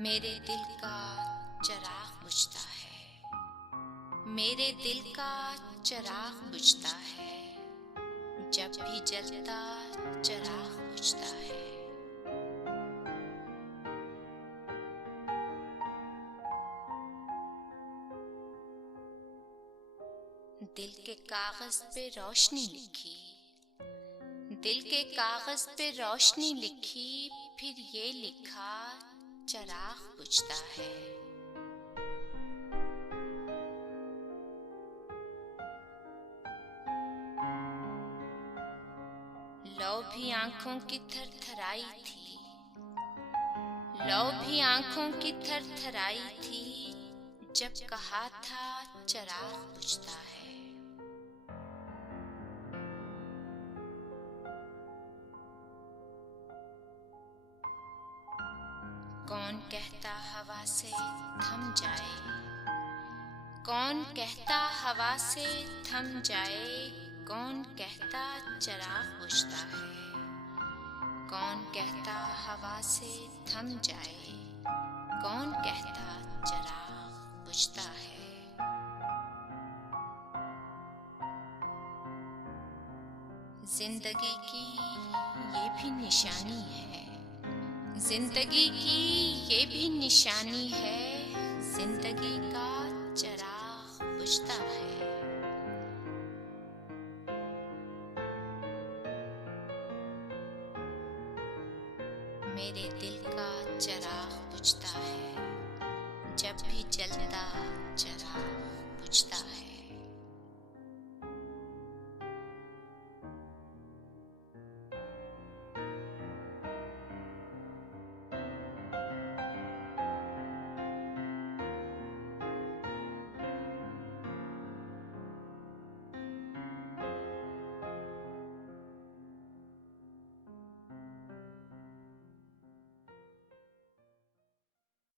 मेरे दिल का चिराग बुझता है, मेरे दिल का चिराग बुझता है, जब भी जलता चिराग बुझता है। दिल के कागज पे रोशनी लिखी, दिल के कागज पे रोशनी लिखी, फिर ये लिखा चिराग बुझता है। लौ भी आंखों की थरथराई थी, लौ भी आंखों की थरथराई थी, जब कहा था चिराग बुझता है। कौन कहता हवा से थम जाए, कौन कहता हवा से थम जाए, कौन कहता चिराग बुझता है, कौन कहता हवा से थम जाए, कौन कहता चिराग बुझता है। जिंदगी की ये भी निशानी है, जिंदगी की ये भी निशानी है, जिंदगी का चिराग बुझता है। मेरे दिल का चिराग बुझता है, जब भी जलता चिराग बुझता है।